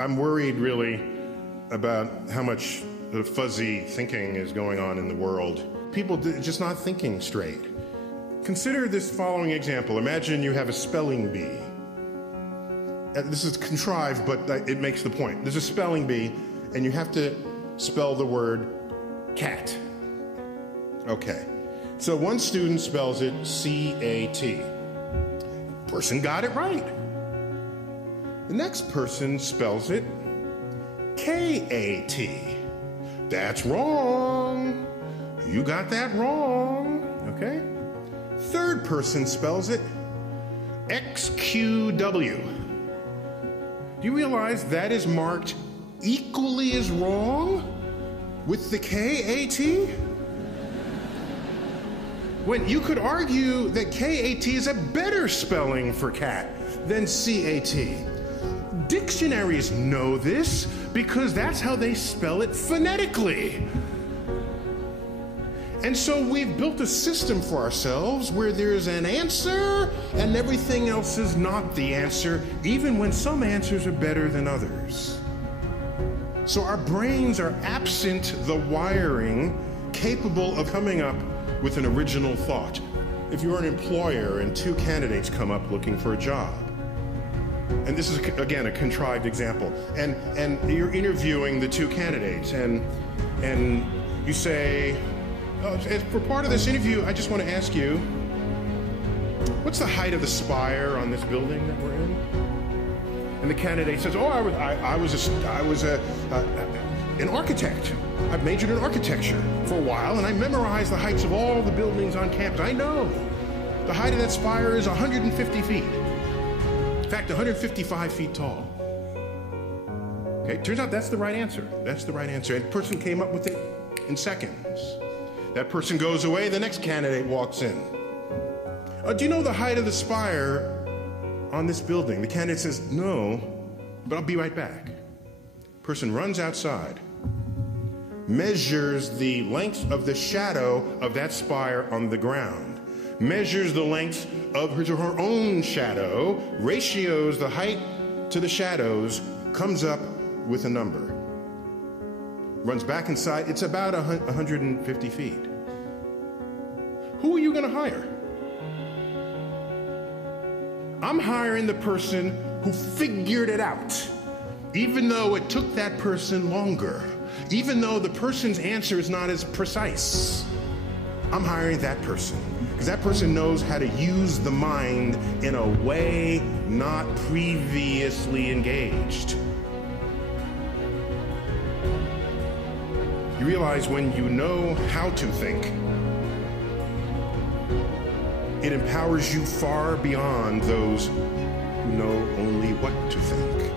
I'm worried really about how much the fuzzy thinking is going on in the world. People just not thinking straight. Consider this following example. Imagine you have a spelling bee. This is contrived, but it makes the point. There's a spelling bee, and you have to spell the word cat. Okay. So one student spells it C-A-T. Person got it right. The next person spells it K-A-T. That's wrong. You got that wrong. Okay? Third person spells it X-Q-W. Do you realize that is marked equally as wrong with the K-A-T? When you could argue that K-A-T is a better spelling for cat than C-A-T. Dictionaries know this because that's how they spell it phonetically. And so we've built a system for ourselves where there's an answer and everything else is not the answer, even when some answers are better than others. So our brains are absent the wiring capable of coming up with an original thought. If you're an employer and two candidates come up looking for a job, and this is, again, a contrived example, and you're interviewing the two candidates, and you say, for part of this interview, I just want to ask you, what's the height of the spire on this building that we're in? And the candidate says, oh, I was an architect. I've majored in architecture for a while, and I memorized the heights of all the buildings on campus. I know the height of that spire is 150 feet. In fact, 155 feet tall. Okay, turns out that's the right answer. That's the right answer. And the person came up with it in seconds. That person goes away, the next candidate walks in. Do you know the height of the spire on this building? The candidate says, no, but I'll be right back. Person runs outside, measures the length of the shadow of that spire on the ground, measures the length of his or her own shadow, ratios the height to the shadows, comes up with a number. Runs back inside, it's about 150 feet. Who are you going to hire? I'm hiring the person who figured it out, even though it took that person longer, even though the person's answer is not as precise. I'm hiring that person, because that person knows how to use the mind in a way not previously engaged. You realize when you know how to think, it empowers you far beyond those who know only what to think.